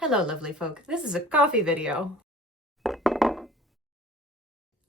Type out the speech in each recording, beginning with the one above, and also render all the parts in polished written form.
Hello, lovely folk. This is a coffee video.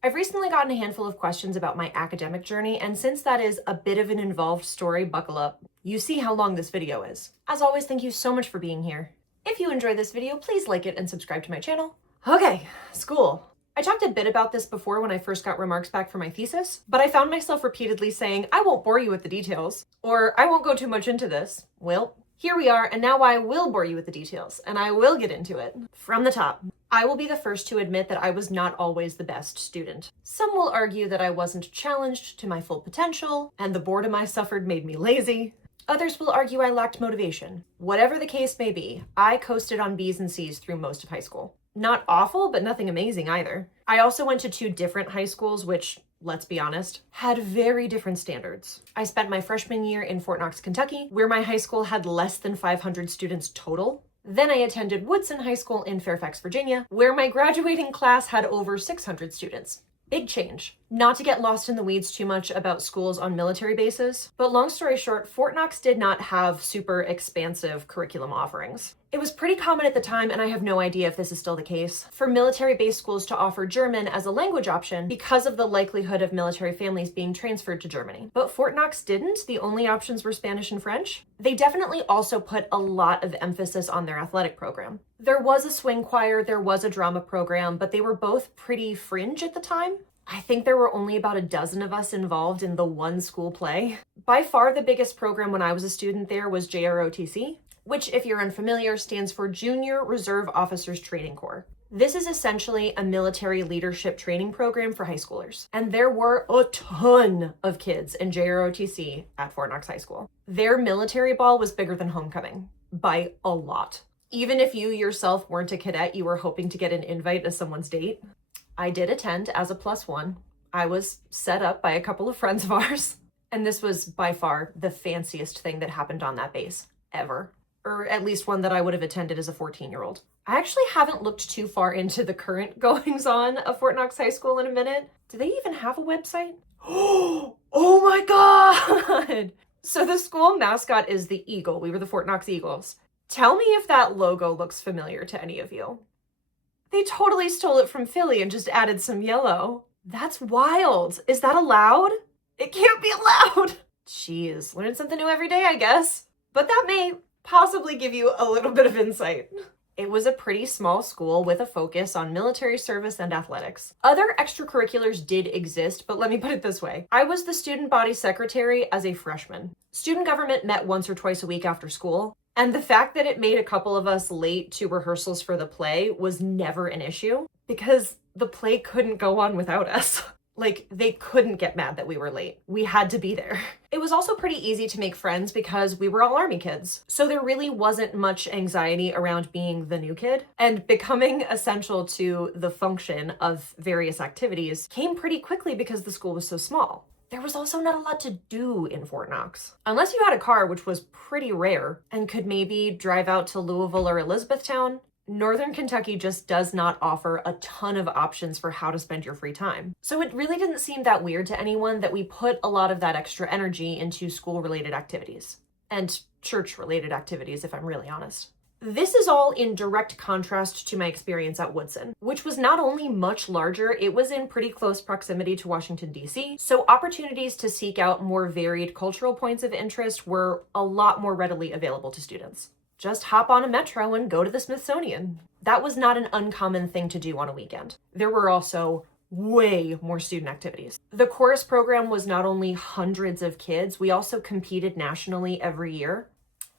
I've recently gotten a handful of questions about my academic journey, and since that is a bit of an involved story, buckle up. You see how long this video is. As always, thank you so much for being here. If you enjoyed this video, please like it and subscribe to my channel. Okay, school. I talked a bit about this before when I first got remarks back for my thesis, but I found myself repeatedly saying, I won't bore you with the details, or I won't go too much into this. Well, here we are, and now I will bore you with the details, and I will get into it. From the top, I will be the first to admit that I was not always the best student. Some will argue that I wasn't challenged to my full potential, and the boredom I suffered made me lazy. Others will argue I lacked motivation. Whatever the case may be, I coasted on B's and C's through most of high school. Not awful, but nothing amazing either. I also went to two different high schools, which, let's be honest, had very different standards. I spent my freshman year in Fort Knox, Kentucky, where my high school had less than 500 students total. Then I attended Woodson High School in Fairfax, Virginia, where my graduating class had over 600 students. Big change. Not to get lost in the weeds too much about schools on military bases, but long story short, Fort Knox did not have super expansive curriculum offerings. It was pretty common at the time, and I have no idea if this is still the case, for military-based schools to offer German as a language option because of the likelihood of military families being transferred to Germany. But Fort Knox didn't. The only options were Spanish and French. They definitely also put a lot of emphasis on their athletic program. There was a swing choir, there was a drama program, but they were both pretty fringe at the time. I think there were only about a dozen of us involved in the one school play. By far the biggest program when I was a student there was JROTC, which, if you're unfamiliar, stands for Junior Reserve Officers Training Corps. This is essentially a military leadership training program for high schoolers. And there were a ton of kids in JROTC at Fort Knox High School. Their military ball was bigger than homecoming, by a lot. Even if you yourself weren't a cadet, you were hoping to get an invite as someone's date. I did attend as a +1. I was set up by a couple of friends of ours, and this was by far the fanciest thing that happened on that base, ever. Or at least one that I would have attended as a 14-year-old. I actually haven't looked too far into the current goings-on of Fort Knox High School in a minute. Do they even have a website? Oh my god! So the school mascot is the eagle. We were the Fort Knox Eagles. Tell me if that logo looks familiar to any of you. They totally stole it from Philly and just added some yellow. That's wild. Is that allowed? It can't be allowed. Jeez, learn something new every day, I guess. But that may possibly give you a little bit of insight. It was a pretty small school with a focus on military service and athletics. Other extracurriculars did exist, but let me put it this way. I was the student body secretary as a freshman. Student government met once or twice a week after school. And the fact that it made a couple of us late to rehearsals for the play was never an issue because the play couldn't go on without us. Like, they couldn't get mad that we were late. We had to be there. It was also pretty easy to make friends because we were all Army kids. So there really wasn't much anxiety around being the new kid. And becoming essential to the function of various activities came pretty quickly because the school was so small. There was also not a lot to do in Fort Knox. Unless you had a car, which was pretty rare, and could maybe drive out to Louisville or Elizabethtown, Northern Kentucky just does not offer a ton of options for how to spend your free time. So it really didn't seem that weird to anyone that we put a lot of that extra energy into school-related activities. And church-related activities, if I'm really honest. This is all in direct contrast to my experience at Woodson, which was not only much larger, it was in pretty close proximity to Washington, D.C., so opportunities to seek out more varied cultural points of interest were a lot more readily available to students. Just hop on a metro and go to the Smithsonian. That was not an uncommon thing to do on a weekend. There were also way more student activities. The chorus program was not only hundreds of kids, we also competed nationally every year.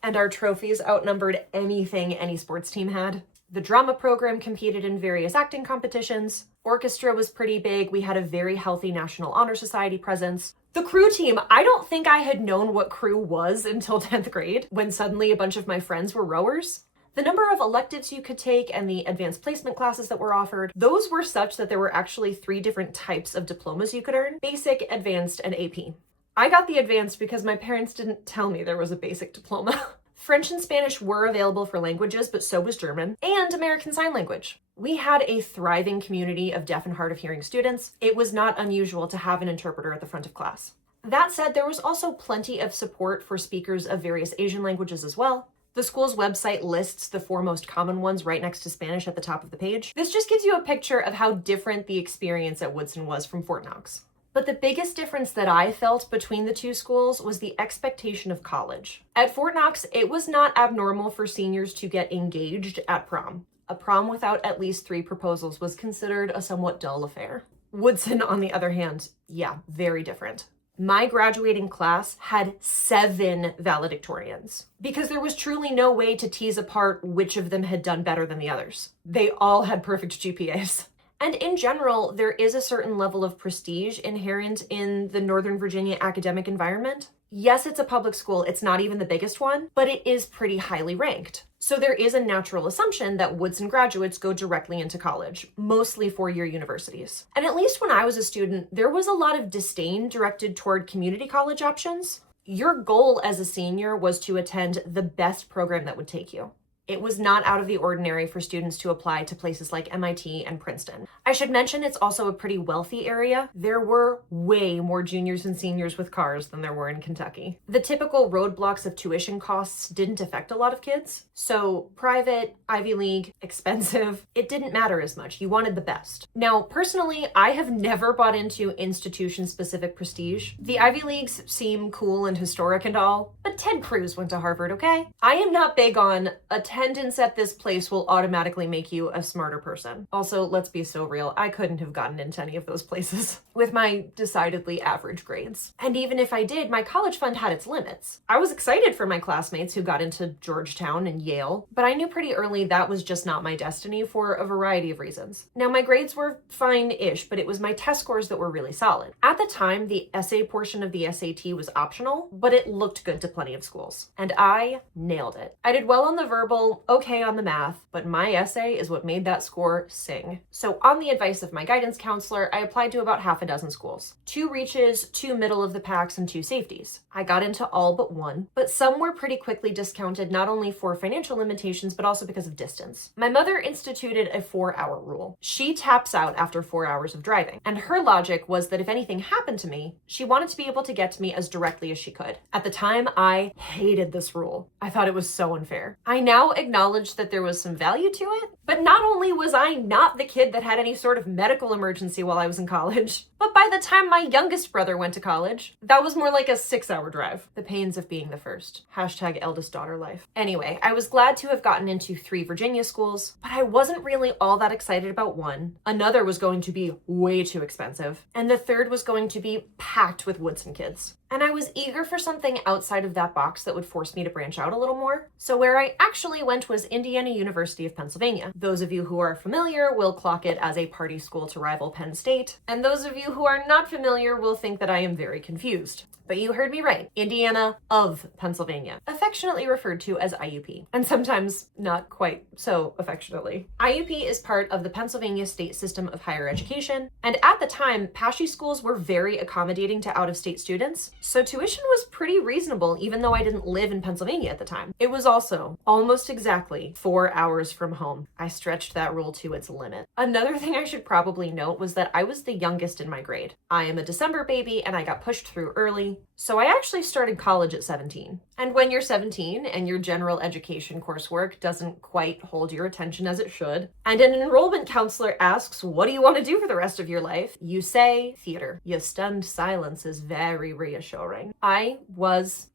And our trophies outnumbered anything any sports team had. The drama program competed in various acting competitions. Orchestra was pretty big. We had a very healthy National Honor Society presence. The crew team, I don't think I had known what crew was until 10th grade, when suddenly a bunch of my friends were rowers. The number of electives you could take and the advanced placement classes that were offered, those were such that there were actually 3 different types of diplomas you could earn: basic, advanced, and AP. I got the advanced because my parents didn't tell me there was a basic diploma. French and Spanish were available for languages, but so was German and American Sign Language. We had a thriving community of deaf and hard of hearing students. It was not unusual to have an interpreter at the front of class. That said, there was also plenty of support for speakers of various Asian languages as well. The school's website lists the 4 most common ones right next to Spanish at the top of the page. This just gives you a picture of how different the experience at Woodson was from Fort Knox. But the biggest difference that I felt between the two schools was the expectation of college. At Fort Knox, it was not abnormal for seniors to get engaged at prom. A prom without at least 3 proposals was considered a somewhat dull affair. Woodson, on the other hand, yeah, very different. My graduating class had 7 valedictorians because there was truly no way to tease apart which of them had done better than the others. They all had perfect GPAs. And in general, there is a certain level of prestige inherent in the Northern Virginia academic environment. Yes, it's a public school, it's not even the biggest one, but it is pretty highly ranked. So there is a natural assumption that Woodson graduates go directly into college, mostly 4-year universities. And at least when I was a student, there was a lot of disdain directed toward community college options. Your goal as a senior was to attend the best program that would take you. It was not out of the ordinary for students to apply to places like MIT and Princeton. I should mention it's also a pretty wealthy area. There were way more juniors and seniors with cars than there were in Kentucky. The typical roadblocks of tuition costs didn't affect a lot of kids. So private, Ivy League, expensive, it didn't matter as much. You wanted the best. Now, personally, I have never bought into institution-specific prestige. The Ivy Leagues seem cool and historic and all, but Ted Cruz went to Harvard, okay? I am not big on attendance at this place will automatically make you a smarter person. Also, let's be so real, I couldn't have gotten into any of those places with my decidedly average grades. And even if I did, my college fund had its limits. I was excited for my classmates who got into Georgetown and Yale, but I knew pretty early that was just not my destiny for a variety of reasons. Now, my grades were fine-ish, but it was my test scores that were really solid. At the time, the essay portion of the SAT was optional, but it looked good to plenty of schools. And I nailed it. I did well on the verbal, okay on the math, but my essay is what made that score sing. So on the advice of my guidance counselor, I applied to about 6 schools. 2 reaches, 2 middle of the packs, and 2 safeties. I got into all but 1, but some were pretty quickly discounted not only for financial limitations, but also because of distance. My mother instituted a 4-hour rule. She taps out after 4 hours of driving, and her logic was that if anything happened to me, she wanted to be able to get to me as directly as she could. At the time, I hated this rule. I thought it was so unfair. I now acknowledged that there was some value to it, but not only was I not the kid that had any sort of medical emergency while I was in college, but by the time my youngest brother went to college, that was more like a 6-hour drive. The pains of being the first. Hashtag eldest daughter life. Anyway, I was glad to have gotten into 3 Virginia schools, but I wasn't really all that excited about one. Another was going to be way too expensive, and the third was going to be packed with Woodson kids. And I was eager for something outside of that box that would force me to branch out a little more. So where I actually went was Indiana University of Pennsylvania. Those of you who are familiar will clock it as a party school to rival Penn State. And those of you who are not familiar will think that I am very confused. But you heard me right. Indiana of Pennsylvania, affectionately referred to as IUP, and sometimes not quite so affectionately. IUP is part of the Pennsylvania State System of Higher Education, and at the time, PASHE schools were very accommodating to out-of-state students, so tuition was pretty reasonable even though I didn't live in Pennsylvania at the time. It was also almost exactly 4 hours from home. I stretched that rule to its limit. Another thing I should probably note was that I was the youngest in my grade. I am a December baby and I got pushed through early, so I actually started college at 17. And when you're 17 and your general education coursework doesn't quite hold your attention as it should, and an enrollment counselor asks, what do you want to do for the rest of your life? You say theater. Your stunned silence is very reassuring. I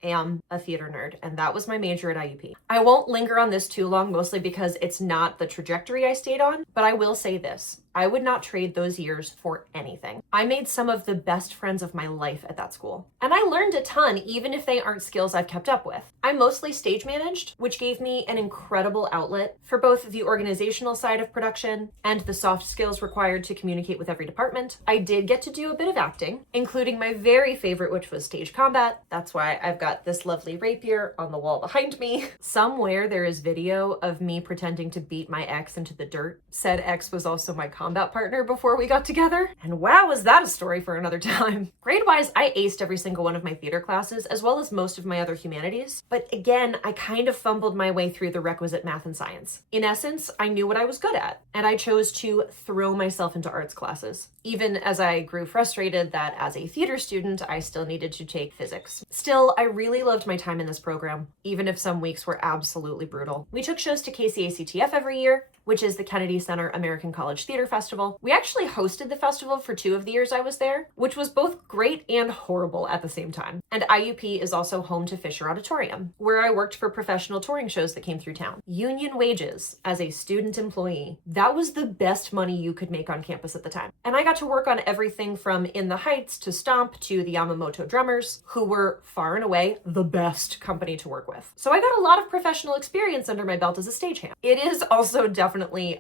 am a theater nerd, and that was my major at IUP. I won't linger on this too long, mostly because it's not the trajectory I stayed on, but I will say this. I would not trade those years for anything. I made some of the best friends of my life at that school. And I learned a ton, even if they aren't skills I've kept up with. I mostly stage managed, which gave me an incredible outlet for both the organizational side of production and the soft skills required to communicate with every department. I did get to do a bit of acting, including my very favorite, which was stage combat. That's why I've got this lovely rapier on the wall behind me. Somewhere there is video of me pretending to beat my ex into the dirt. Said ex was also my combat partner before we got together. And wow, was that a story for another time. Grade-wise, I aced every single one of my theater classes, as well as most of my other humanities. But again, I kind of fumbled my way through the requisite math and science. In essence, I knew what I was good at, and I chose to throw myself into arts classes, even as I grew frustrated that as a theater student, I still needed to take physics. Still, I really loved my time in this program, even if some weeks were absolutely brutal. We took shows to KCACTF every year, which is the Kennedy Center American College Theater Festival. We actually hosted the festival for 2 of the years I was there, which was both great and horrible at the same time. And IUP is also home to Fisher Auditorium, where I worked for professional touring shows that came through town. Union wages as a student employee. That was the best money you could make on campus at the time. And I got to work on everything from In the Heights to Stomp to the Yamamoto drummers, who were far and away the best company to work with. So I got a lot of professional experience under my belt as a stagehand. It is also definitely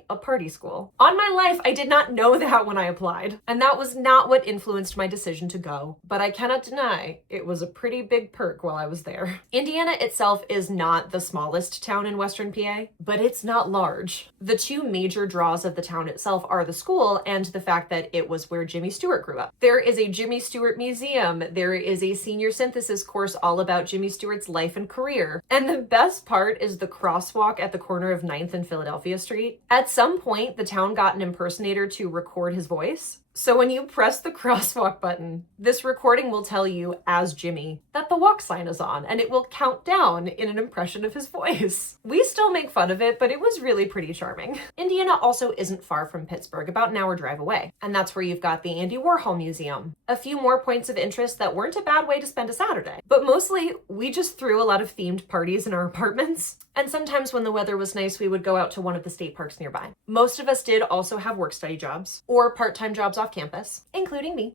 a party school. On my life, I did not know that when I applied, and that was not what influenced my decision to go, but I cannot deny it was a pretty big perk while I was there. Indiana itself is not the smallest town in Western PA, but it's not large. The 2 major draws of the town itself are the school and the fact that it was where Jimmy Stewart grew up. There is a Jimmy Stewart museum. There is a senior synthesis course all about Jimmy Stewart's life and career. And the best part is the crosswalk at the corner of 9th and Philadelphia Street. At some point, the town got an impersonator to record his voice. So when you press the crosswalk button, this recording will tell you, as Jimmy, that the walk sign is on, and it will count down in an impression of his voice. We still make fun of it, but it was really pretty charming. Indiana also isn't far from Pittsburgh, about an hour drive away, and that's where you've got the Andy Warhol Museum. A few more points of interest that weren't a bad way to spend a Saturday. But mostly, we just threw a lot of themed parties in our apartments, and sometimes when the weather was nice, we would go out to one of the state parks nearby. Most of us did also have work-study jobs, or part-time jobs off campus, including me.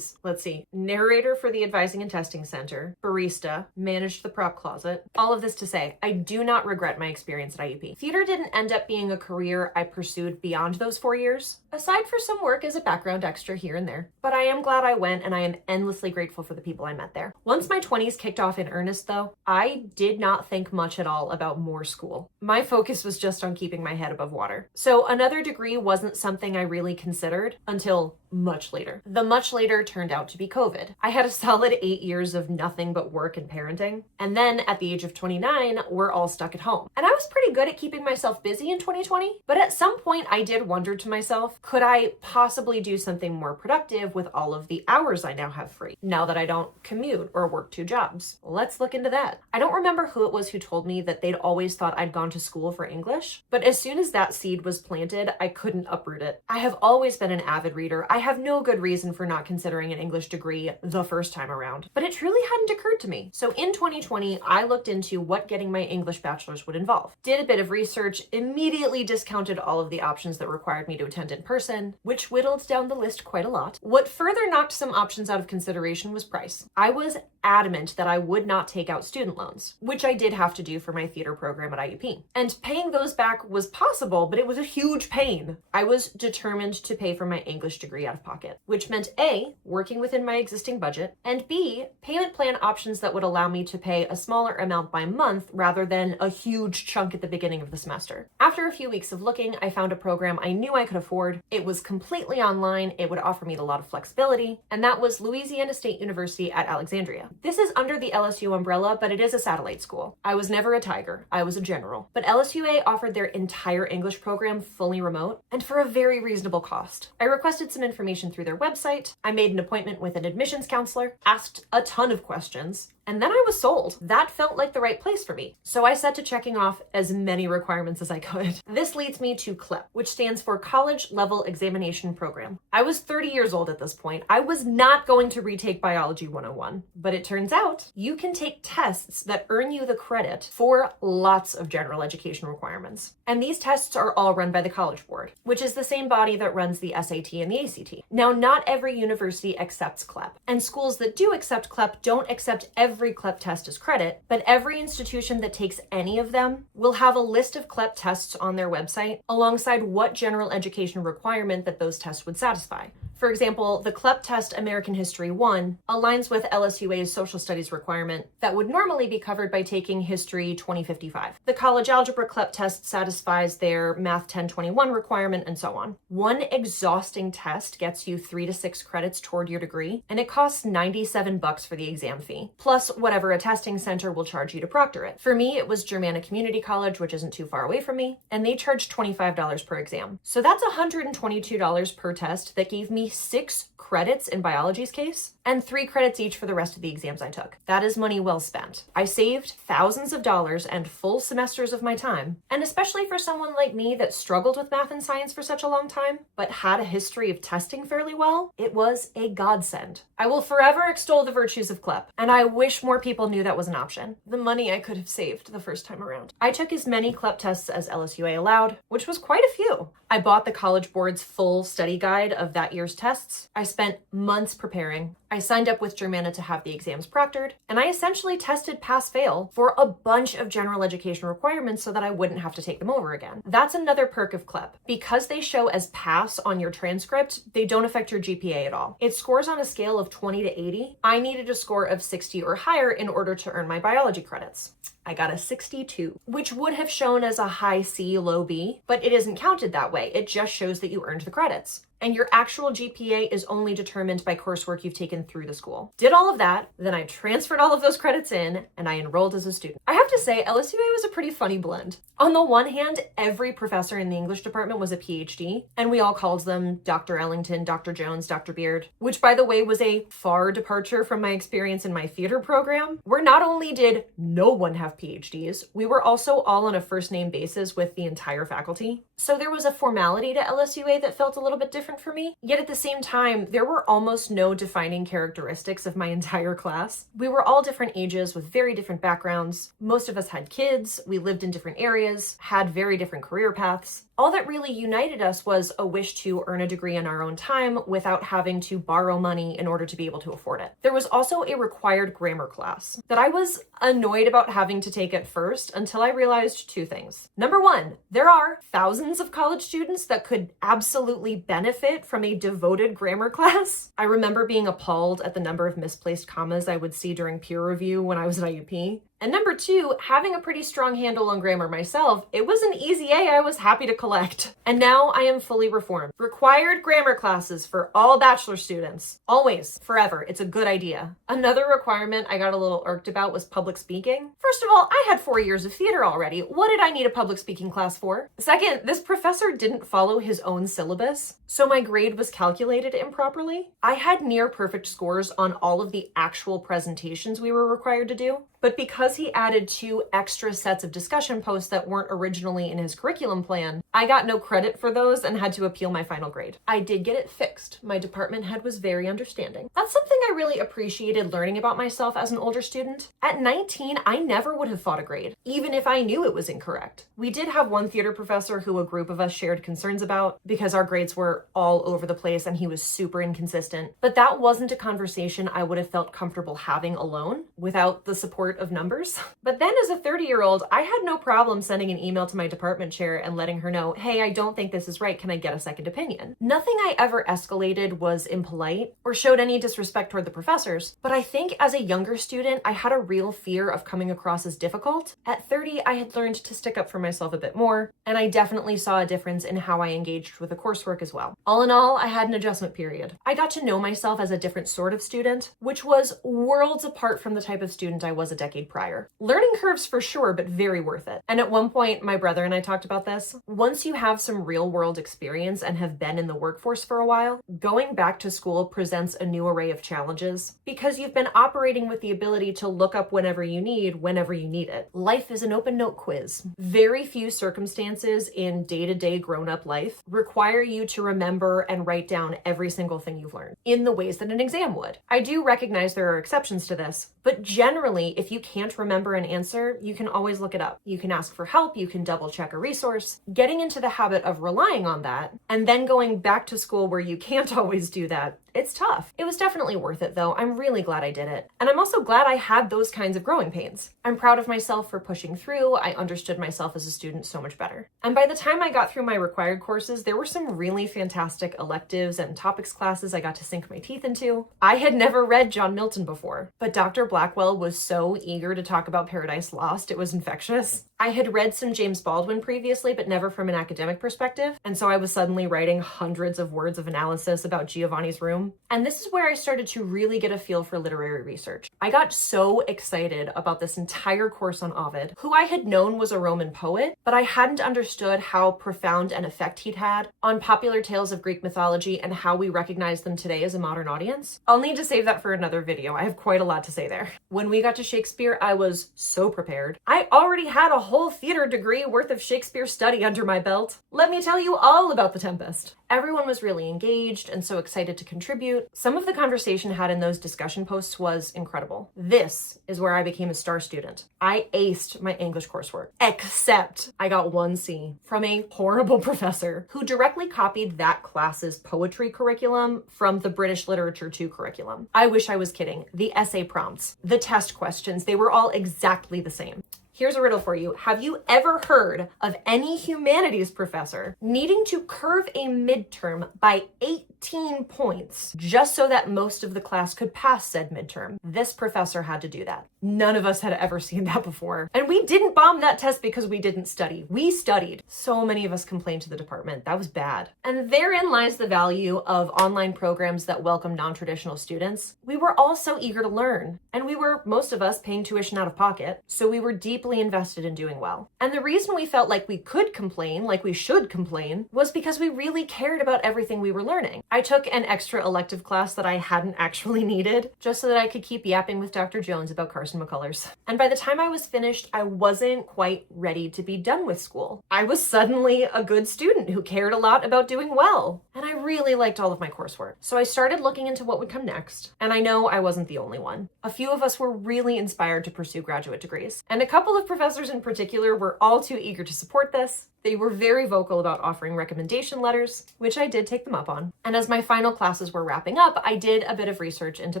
Let's see. Narrator for the Advising and Testing Center, barista, managed the prop closet. All of this to say, I do not regret my experience at IUP. Theater didn't end up being a career I pursued beyond those 4 years, aside for some work as a background extra here and there. But I am glad I went, and I am endlessly grateful for the people I met there. Once my 20s kicked off in earnest, though, I did not think much at all about more school. My focus was just on keeping my head above water. So another degree wasn't something I really considered until much later. The much later turned out to be COVID. I had a solid 8 years of nothing but work and parenting. And then at the age of 29, we're all stuck at home. And I was pretty good at keeping myself busy in 2020. But at some point I did wonder to myself, could I possibly do something more productive with all of the hours I now have free, now that I don't commute or work 2 jobs? Let's look into that. I don't remember who it was who told me that they'd always thought I'd gone to school for English, but as soon as that seed was planted, I couldn't uproot it. I have always been an avid reader. I have no good reason for not considering an English degree the first time around, but it truly hadn't occurred to me. So in 2020, I looked into what getting my English bachelor's would involve. Did a bit of research, immediately discounted all of the options that required me to attend in person, which whittled down the list quite a lot. What further knocked some options out of consideration was price. I was adamant that I would not take out student loans, which I did have to do for my theater program at IUP. And paying those back was possible, but it was a huge pain. I was determined to pay for my English degree out of pocket, which meant A, working within my existing budget, and B, payment plan options that would allow me to pay a smaller amount by month rather than a huge chunk at the beginning of the semester. After a few weeks of looking, I found a program I knew I could afford. It was completely online, it would offer me a lot of flexibility, and that was Louisiana State University at Alexandria. This is under the LSU umbrella, but it is a satellite school. I was never a Tiger, I was a general. But LSUA offered their entire English program fully remote, and for a very reasonable cost. I requested some information through their website, I made an appointment with an admissions counselor, asked a ton of questions, and then I was sold. That felt like the right place for me. So I set to checking off as many requirements as I could. This leads me to CLEP, which stands for College Level Examination Program. I was 30 years old at this point. I was not going to retake Biology 101, but it turns out you can take tests that earn you the credit for lots of general education requirements. And these tests are all run by the College Board, which is the same body that runs the SAT and the ACT. Now, not every university accepts CLEP, and schools that do accept CLEP don't accept every CLEP test as credit, but every institution that takes any of them will have a list of CLEP tests on their website alongside what general education requirement that those tests would satisfy. For example, the CLEP test American History 1 aligns with LSUA's social studies requirement that would normally be covered by taking History 2055. The college algebra CLEP test satisfies their Math 1021 requirement, and so on. One exhausting test gets you 3 to 6 credits toward your degree, and it costs $97 for the exam fee, plus whatever a testing center will charge you to proctor it. For me, it was Germanna Community College, which isn't too far away from me, and they charged $25 per exam. So that's $122 per test that gave me 6 credits in biology's case, and 3 credits each for the rest of the exams I took. That is money well spent. I saved thousands of dollars and full semesters of my time, and especially for someone like me that struggled with math and science for such a long time, but had a history of testing fairly well, it was a godsend. I will forever extol the virtues of CLEP, and I wish more people knew that was an option. The money I could have saved the first time around. I took as many CLEP tests as LSUA allowed, which was quite a few. I bought the College Board's full study guide of that year's tests. I spent months preparing. I signed up with Germanna to have the exams proctored, and I essentially tested pass-fail for a bunch of general education requirements so that I wouldn't have to take them over again. That's another perk of CLEP. Because they show as pass on your transcript, they don't affect your GPA at all. It scores on a scale of 20 to 80. I needed a score of 60 or higher in order to earn my biology credits. I got a 62, which would have shown as a high C, low B, but it isn't counted that way. It just shows that you earned the credits. And your actual GPA is only determined by coursework you've taken through the school. Did all of that, then I transferred all of those credits in, and I enrolled as a student. I have to say, LSUA was a pretty funny blend. On the one hand, every professor in the English department was a PhD, and we all called them Dr. Ellington, Dr. Jones, Dr. Beard, which by the way was a far departure from my experience in my theater program, where not only did no one have PhDs, we were also all on a first name basis with the entire faculty. So there was a formality to LSUA that felt a little bit different for me. Yet at the same time, there were almost no defining characteristics of my entire class. We were all different ages with very different backgrounds. Most of us had kids, we lived in different areas, had very different career paths. All that really united us was a wish to earn a degree in our own time without having to borrow money in order to be able to afford it. There was also a required grammar class that I was annoyed about having to take at first until I realized 2 things. Number 1, there are thousands of college students that could absolutely benefit from a devoted grammar class. I remember being appalled at the number of misplaced commas I would see during peer review when I was at IUP. And number 2, having a pretty strong handle on grammar myself, it was an easy A I was happy to collect. And now I am fully reformed. Required grammar classes for all bachelor students. Always, forever. It's a good idea. Another requirement I got a little irked about was public speaking. First of all, I had 4 years of theater already. What did I need a public speaking class for? Second, this professor didn't follow his own syllabus, so my grade was calculated improperly. I had near perfect scores on all of the actual presentations we were required to do, but because he added 2 extra sets of discussion posts that weren't originally in his curriculum plan, I got no credit for those and had to appeal my final grade. I did get it fixed. My department head was very understanding. That's something I really appreciated learning about myself as an older student. At 19, I never would have fought a grade, even if I knew it was incorrect. We did have one theater professor who a group of us shared concerns about because our grades were all over the place and he was super inconsistent, but that wasn't a conversation I would have felt comfortable having alone without the support of numbers. But then as a 30-year-old, I had no problem sending an email to my department chair and letting her know, hey, I don't think this is right. Can I get a second opinion? Nothing I ever escalated was impolite or showed any disrespect toward the professors, but I think as a younger student, I had a real fear of coming across as difficult. At 30, I had learned to stick up for myself a bit more, and I definitely saw a difference in how I engaged with the coursework as well. All in all, I had an adjustment period. I got to know myself as a different sort of student, which was worlds apart from the type of student I was a decade prior. Learning curves for sure, but very worth it. And at one point, my brother and I talked about this. Once you have some real world experience and have been in the workforce for a while, going back to school presents a new array of challenges because you've been operating with the ability to look up whenever you need it. Life is an open note quiz. Very few circumstances in day-to-day grown-up life require you to remember and write down every single thing you've learned in the ways that an exam would. I do recognize there are exceptions to this, but generally, if you can't remember an answer, you can always look it up. You can ask for help, you can double check a resource. Getting into the habit of relying on that, and then going back to school where you can't always do that, It's tough. It was definitely worth it though. I'm really glad I did it. And I'm also glad I had those kinds of growing pains. I'm proud of myself for pushing through. I understood myself as a student so much better. And by the time I got through my required courses, there were some really fantastic electives and topics classes I got to sink my teeth into. I had never read John Milton before, but Dr. Blackwell was so eager to talk about Paradise Lost, it was infectious. I had read some James Baldwin previously, but never from an academic perspective, and so I was suddenly writing hundreds of words of analysis about Giovanni's Room. And this is where I started to really get a feel for literary research. I got so excited about this entire course on Ovid, who I had known was a Roman poet, but I hadn't understood how profound an effect he'd had on popular tales of Greek mythology and how we recognize them today as a modern audience. I'll need to save that for another video. I have quite a lot to say there. When we got to Shakespeare, I was so prepared. I already had a whole theater degree worth of Shakespeare study under my belt. Let me tell you all about The Tempest. Everyone was really engaged and so excited to contribute. Some of the conversation had in those discussion posts was incredible. This is where I became a star student. I aced my English coursework, except I got 1 C from a horrible professor who directly copied that class's poetry curriculum from the British Literature 2 curriculum. I wish I was kidding. The essay prompts, the test questions, they were all exactly the same. Here's a riddle for you. Have you ever heard of any humanities professor needing to curve a midterm by 18 points just so that most of the class could pass said midterm? This professor had to do that. None of us had ever seen that before. And we didn't bomb that test because we didn't study. We studied. So many of us complained to the department. That was bad. And therein lies the value of online programs that welcome non-traditional students. We were all so eager to learn, and we were, most of us, paying tuition out of pocket, so we were deeply invested in doing well. And the reason we felt like we could complain, like we should complain, was because we really cared about everything we were learning. I took an extra elective class that I hadn't actually needed, just so that I could keep yapping with Dr. Jones about Carson McCullers. And by the time I was finished, I wasn't quite ready to be done with school. I was suddenly a good student who cared a lot about doing well. And I really liked all of my coursework. So I started looking into what would come next. And I know I wasn't the only one. A few of us were really inspired to pursue graduate degrees. And a couple of professors in particular were all too eager to support this. They were very vocal about offering recommendation letters, which I did take them up on. And as my final classes were wrapping up, I did a bit of research into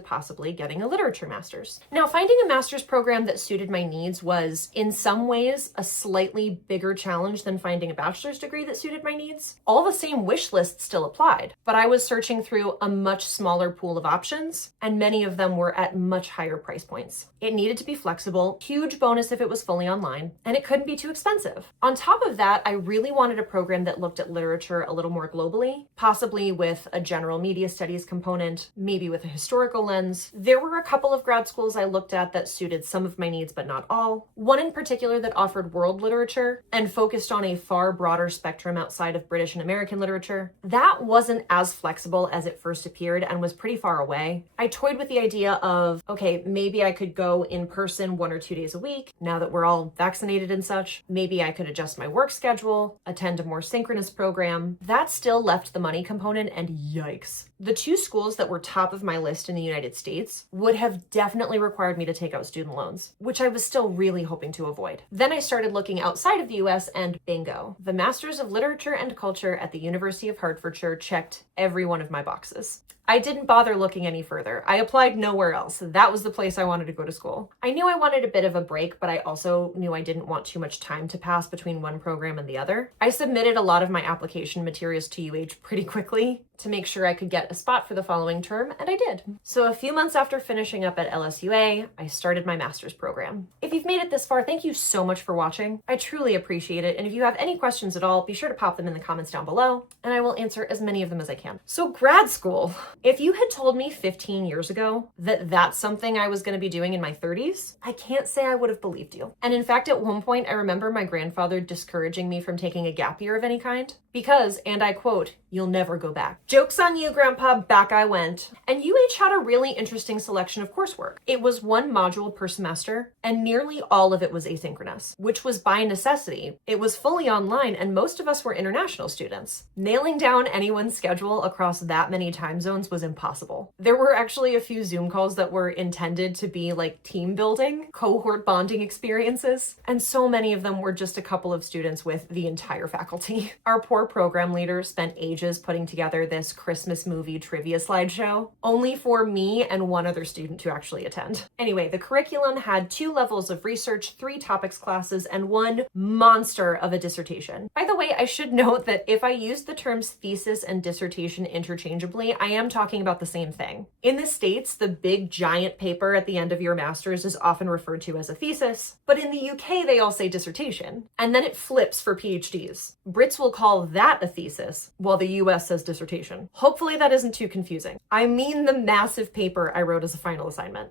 possibly getting a literature master's. Now, finding a master's program that suited my needs was, in some ways, a slightly bigger challenge than finding a bachelor's degree that suited my needs. All the same wish lists still applied, but I was searching through a much smaller pool of options, and many of them were at much higher price points. It needed to be flexible, huge bonus if it was fully online, and it couldn't be too expensive. On top of that, I really wanted a program that looked at literature a little more globally, possibly with a general media studies component, maybe with a historical lens. There were a couple of grad schools I looked at that suited some of my needs, but not all. One in particular that offered world literature and focused on a far broader spectrum outside of British and American literature. That wasn't as flexible as it first appeared and was pretty far away. I toyed with the idea of, okay, maybe I could go in person 1 or 2 days a week now that we're all vaccinated and such. Maybe I could adjust my work schedule, attend a more synchronous program. That still left the money component, and yikes. The 2 schools that were top of my list in the United States would have definitely required me to take out student loans, which I was still really hoping to avoid. Then I started looking outside of the US, and bingo. The Masters of Literature and Culture at the University of Hertfordshire checked every one of my boxes. I didn't bother looking any further. I applied nowhere else. That was the place I wanted to go to school. I knew I wanted a bit of a break, but I also knew I didn't want too much time to pass between one program and the other. I submitted a lot of my application materials to UH pretty quickly to make sure I could get a spot for the following term, and I did. So a few months after finishing up at LSUA, I started my master's program. If you've made it this far, thank you so much for watching. I truly appreciate it, and if you have any questions at all, be sure to pop them in the comments down below, and I will answer as many of them as I can. So grad school. If you had told me 15 years ago that that's something I was going to be doing in my 30s, I can't say I would have believed you. And in fact, at one point, I remember my grandfather discouraging me from taking a gap year of any kind because, and I quote, "You'll never go back." Joke's on you, Grandpa, back I went. And UH had a really interesting selection of coursework. It was 1 module per semester, and nearly all of it was asynchronous, which was by necessity. It was fully online, and most of us were international students. Nailing down anyone's schedule across that many time zones was impossible. There were actually a few Zoom calls that were intended to be like team building, cohort bonding experiences, and so many of them were just a couple of students with the entire faculty. Our poor program leader spent ages putting together this famous Christmas movie trivia slideshow, only for me and one other student to actually attend. Anyway, the curriculum had 2 levels of research, 3 topics classes, and 1 monster of a dissertation. By the way, I should note that if I use the terms thesis and dissertation interchangeably, I am talking about the same thing. In the States, the big giant paper at the end of your master's is often referred to as a thesis, but in the UK they all say dissertation, and then it flips for PhDs. Brits will call that a thesis, while the US says dissertation. Hopefully that isn't too confusing. I mean the massive paper I wrote as a final assignment.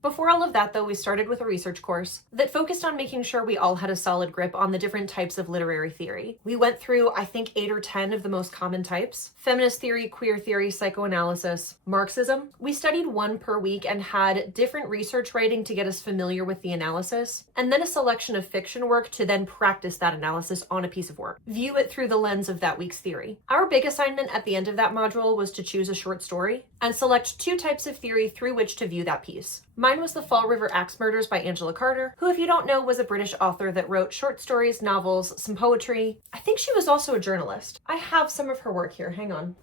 Before all of that though, we started with a research course that focused on making sure we all had a solid grip on the different types of literary theory. We went through, I think, 8 or 10 of the most common types: feminist theory, queer theory, psychoanalysis, Marxism. We studied 1 per week and had different research writing to get us familiar with the analysis, and then a selection of fiction work to then practice that analysis on a piece of work. View it through the lens of that week's theory. Our big assignment at the end of that module was to choose a short story and select 2 types of theory through which to view that piece. Mine was The Fall River Axe Murders by Angela Carter, who, if you don't know, was a British author that wrote short stories, novels, some poetry. I think she was also a journalist. I have some of her work here, hang on.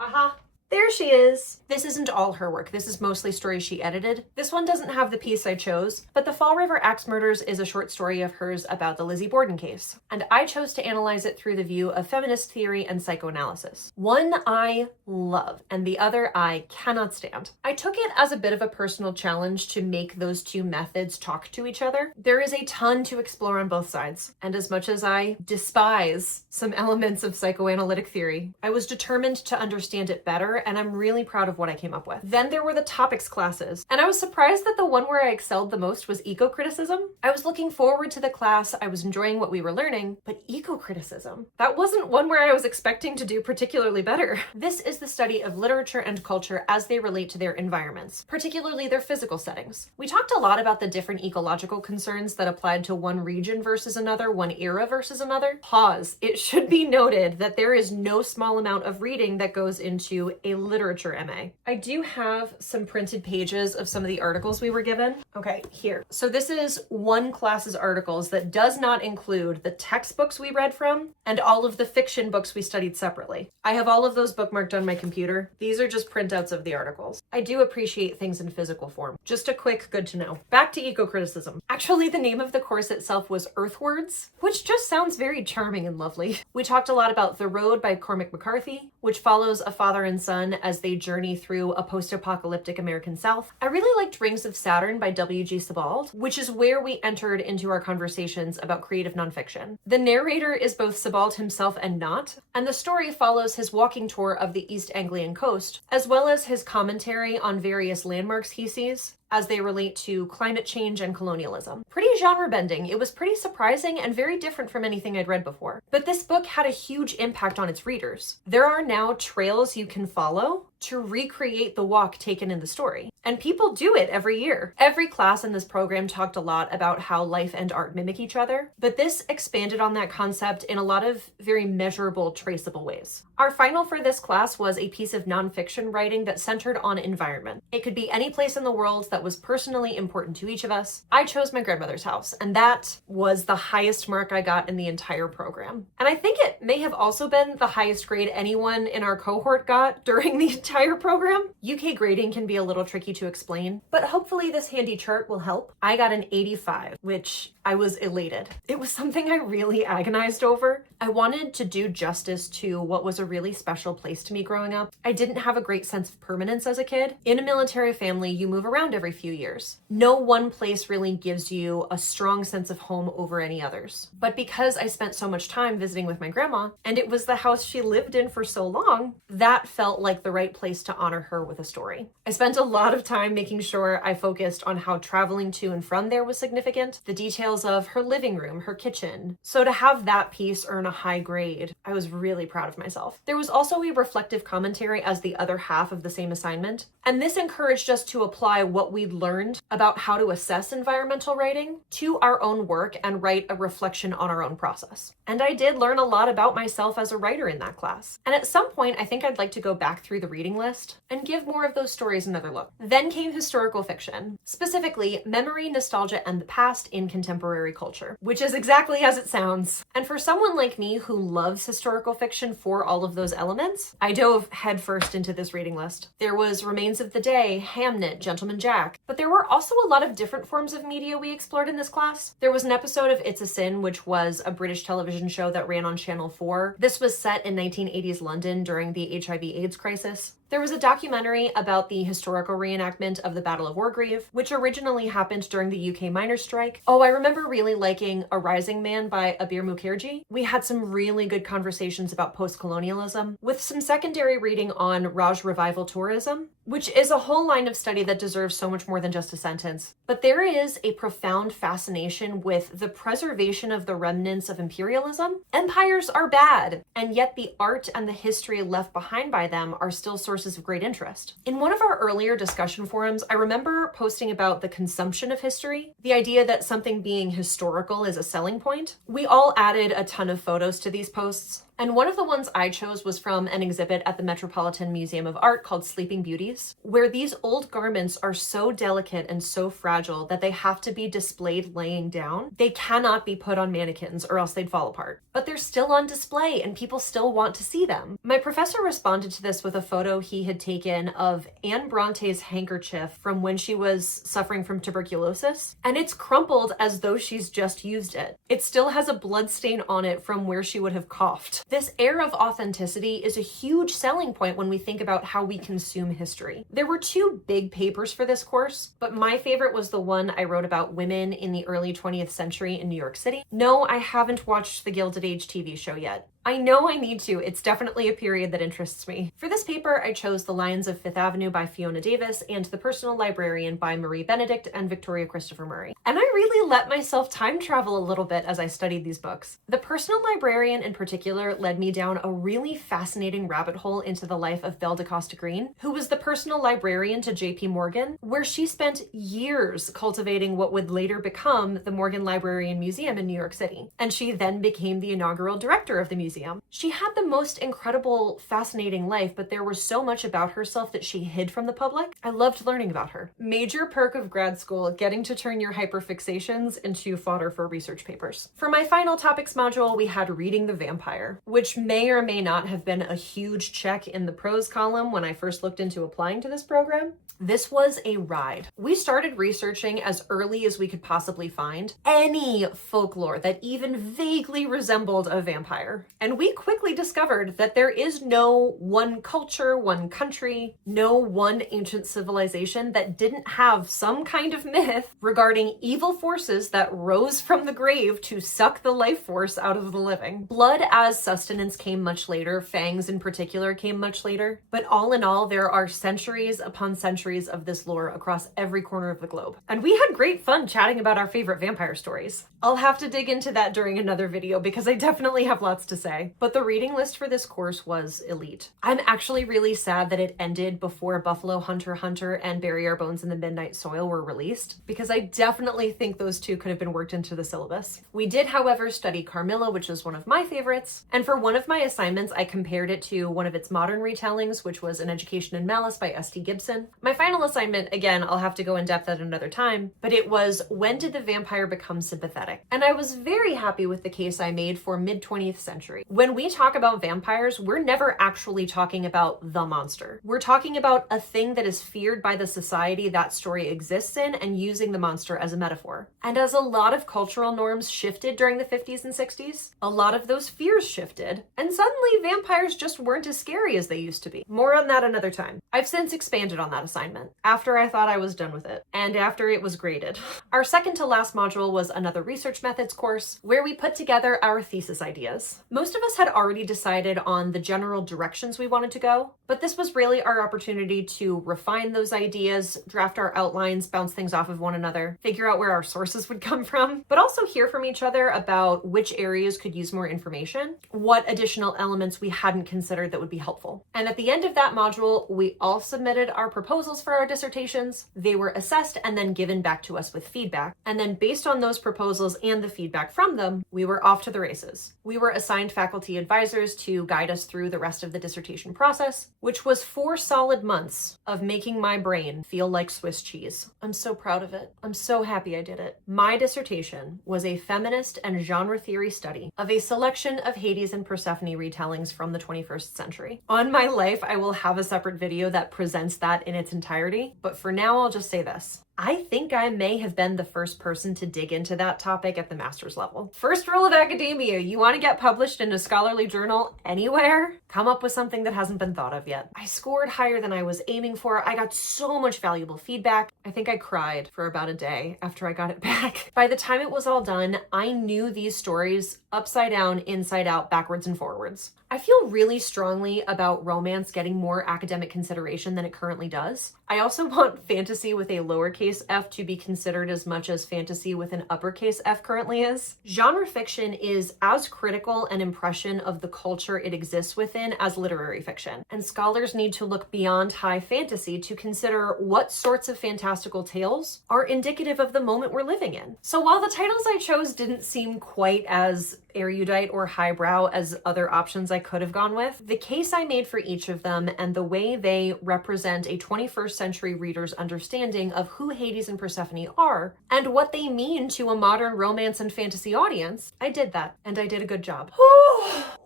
Aha. There she is. This isn't all her work. This is mostly stories she edited. This one doesn't have the piece I chose, but The Fall River Axe Murders is a short story of hers about the Lizzie Borden case, and I chose to analyze it through the view of feminist theory and psychoanalysis. One I love, and the other I cannot stand. I took it as a bit of a personal challenge to make those 2 methods talk to each other. There is a ton to explore on both sides, and as much as I despise some elements of psychoanalytic theory, I was determined to understand it better, and I'm really proud of what I came up with. Then there were the topics classes, and I was surprised that the one where I excelled the most was eco-criticism. I was looking forward to the class, I was enjoying what we were learning, but eco-criticism, that wasn't one where I was expecting to do particularly better. This is the study of literature and culture as they relate to their environments, particularly their physical settings. We talked a lot about the different ecological concerns that applied to one region versus another, one era versus another. Pause. It should be noted that there is no small amount of reading that goes into a literature MA. I do have some printed pages of some of the articles we were given. Okay, here. So this is one class's articles that does not include the textbooks we read from and all of the fiction books we studied separately. I have all of those bookmarked on my computer. These are just printouts of the articles. I do appreciate things in physical form. Just a quick good to know. Back to eco-criticism. Actually, the name of the course itself was Earthwards, which just sounds very charming and lovely. We talked a lot about The Road by Cormac McCarthy, which follows a father and son as they journey through a post-apocalyptic American South. I really liked Rings of Saturn by W.G. Sebald, which is where we entered into our conversations about creative nonfiction. The narrator is both Sebald himself and not, and the story follows his walking tour of the East Anglian coast, as well as his commentary on various landmarks he sees as they relate to climate change and colonialism. Pretty genre-bending. It was pretty surprising and very different from anything I'd read before. But this book had a huge impact on its readers. There are now trails you can follow to recreate the walk taken in the story. And people do it every year. Every class in this program talked a lot about how life and art mimic each other, but this expanded on that concept in a lot of very measurable, traceable ways. Our final for this class was a piece of nonfiction writing that centered on environment. It could be any place in the world that was personally important to each of us. I chose my grandmother's house, and that was the highest mark I got in the entire program. And I think it may have also been the highest grade anyone in our cohort got during the entire program. UK grading can be a little tricky to explain, but hopefully this handy chart will help. I got an 85, which I was elated. It was something I really agonized over. I wanted to do justice to what was a really special place to me growing up. I didn't have a great sense of permanence as a kid. In a military family, you move around every few years. No one place really gives you a strong sense of home over any others. But because I spent so much time visiting with my grandma, and it was the house she lived in for so long, that felt like the right place to honor her with a story. I spent a lot of time making sure I focused on how traveling to and from there was significant, the details of her living room, her kitchen. So to have that piece earn a high grade, I was really proud of myself. There was also a reflective commentary as the other half of the same assignment, and this encouraged us to apply what we'd learned about how to assess environmental writing to our own work and write a reflection on our own process. And I did learn a lot about myself as a writer in that class. And at some point, I think I'd like to go back through the reading list and give more of those stories another look. Then came historical fiction, specifically memory, nostalgia, and the past in contemporary culture, which is exactly as it sounds. And for someone like like me who loves historical fiction for all of those elements, I dove headfirst into this reading list. There was Remains of the Day, Hamnet, Gentleman Jack, but there were also a lot of different forms of media we explored in this class. There was an episode of It's a Sin, which was a British television show that ran on Channel 4. This was set in 1980s London during the HIV/AIDS crisis. There was a documentary about the historical reenactment of the Battle of Orgreave, which originally happened during the UK miners' strike. Oh, I remember really liking A Rising Man by Abir Mukherjee. We had some really good conversations about post-colonialism, with some secondary reading on Raj revival tourism, which is a whole line of study that deserves so much more than just a sentence. But there is a profound fascination with the preservation of the remnants of imperialism. Empires are bad, and yet the art and the history left behind by them are still sources of great interest. In one of our earlier discussion forums, I remember posting about the consumption of history, the idea that something being historical is a selling point. We all added a ton of photos to these posts, and one of the ones I chose was from an exhibit at the Metropolitan Museum of Art called Sleeping Beauties, where these old garments are so delicate and so fragile that they have to be displayed laying down. They cannot be put on mannequins or else they'd fall apart. But they're still on display and people still want to see them. My professor responded to this with a photo he had taken of Anne Bronte's handkerchief from when she was suffering from tuberculosis, and it's crumpled as though she's just used it. It still has a blood stain on it from where she would have coughed. This air of authenticity is a huge selling point when we think about how we consume history. There were two big papers for this course, but my favorite was the one I wrote about women in the early 20th century in New York City. No, I haven't watched the Gilded Age TV show yet. I know I need to. It's definitely a period that interests me. For this paper, I chose The Lions of Fifth Avenue by Fiona Davis and The Personal Librarian by Marie Benedict and Victoria Christopher Murray. And I really let myself time travel a little bit as I studied these books. The Personal Librarian in particular led me down a really fascinating rabbit hole into the life of Belle DeCosta Green, who was the personal librarian to J.P. Morgan, where she spent years cultivating what would later become the Morgan Library and Museum in New York City. And she then became the inaugural director of the museum. She had the most incredible, fascinating life, but there was so much about herself that she hid from the public. I loved learning about her. Major perk of grad school, getting to turn your hyperfixations into fodder for research papers. For my final topics module, we had Reading the Vampire, which may or may not have been a huge check in the pros column when I first looked into applying to this program. This was a ride. We started researching as early as we could possibly find any folklore that even vaguely resembled a vampire. And we quickly discovered that there is no one culture, one country, no one ancient civilization that didn't have some kind of myth regarding evil forces that rose from the grave to suck the life force out of the living. Blood as sustenance came much later, fangs in particular came much later, but all in all, there are centuries upon centuries of this lore across every corner of the globe. And we had great fun chatting about our favorite vampire stories. I'll have to dig into that during another video because I definitely have lots to say. But the reading list for this course was elite. I'm actually really sad that it ended before Buffalo Hunter Hunter and Bury Our Bones in the Midnight Soil were released, because I definitely think those two could have been worked into the syllabus. We did, however, study Carmilla, which is one of my favorites, and for one of my assignments, I compared it to one of its modern retellings, which was An Education in Malice by S.T. Gibson. My final assignment, again, I'll have to go in depth at another time, but it was When Did the Vampire Become Sympathetic? And I was very happy with the case I made for mid-20th century. When we talk about vampires, we're never actually talking about the monster. We're talking about a thing that is feared by the society that story exists in and using the monster as a metaphor. And as a lot of cultural norms shifted during the 50s and 60s, a lot of those fears shifted, and suddenly vampires just weren't as scary as they used to be. More on that another time. I've since expanded on that assignment, after I thought I was done with it, and after it was graded. Our second to last module was another research methods course, where we put together our thesis ideas. Most of us had already decided on the general directions we wanted to go, but this was really our opportunity to refine those ideas, draft our outlines, bounce things off of one another, figure out where our sources would come from, but also hear from each other about which areas could use more information, what additional elements we hadn't considered that would be helpful. And at the end of that module, we all submitted our proposals for our dissertations. They were assessed and then given back to us with feedback. And then based on those proposals and the feedback from them, we were off to the races. We were assigned faculty advisors to guide us through the rest of the dissertation process, which was 4 solid months of making my brain feel like Swiss cheese. I'm so proud of it. I'm so happy I did it. My dissertation was a feminist and genre theory study of a selection of Hades and Persephone retellings from the 21st century. On my life, I will have a separate video that presents that in its entirety, but for now I'll just say this. I think I may have been the first person to dig into that topic at the master's level. First rule of academia, you want to get published in a scholarly journal anywhere? Come up with something that hasn't been thought of yet. I scored higher than I was aiming for. I got so much valuable feedback. I think I cried for about a day after I got it back. By the time it was all done, I knew these stories upside down, inside out, backwards and forwards. I feel really strongly about romance getting more academic consideration than it currently does. I also want fantasy with a lowercase f to be considered as much as fantasy with an uppercase F currently is. Genre fiction is as critical an impression of the culture it exists within as literary fiction, and scholars need to look beyond high fantasy to consider what sorts of fantastical tales are indicative of the moment we're living in. So while the titles I chose didn't seem quite as erudite or highbrow as other options I could have gone with, the case I made for each of them and the way they represent a 21st century reader's understanding of who Hades and Persephone are and what they mean to a modern romance and fantasy audience, I did that, and I did a good job.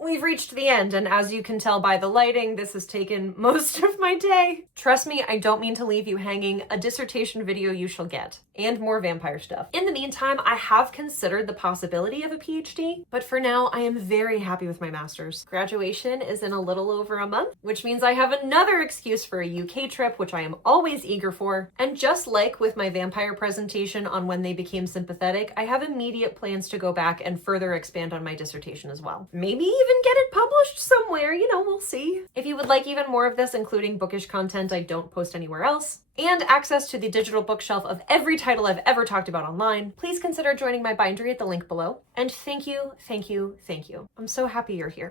We've reached the end, and as you can tell by the lighting, this has taken most of my day. Trust me, I don't mean to leave you hanging. A dissertation video you shall get, and more vampire stuff. In the meantime, I have considered the possibility of a PhD, but for now, I am very happy with my master's. Graduation is in a little over a month, which means I have another excuse for a UK trip, which I am always eager for. And just like with my vampire presentation on when they became sympathetic, I have immediate plans to go back and further expand on my dissertation as well. Maybe even get it published somewhere, we'll see. If you would like even more of this, including bookish content I don't post anywhere else, and access to the digital bookshelf of every title I've ever talked about online, please consider joining my bindery at the link below. And thank you, thank you, thank you. I'm so happy you're here.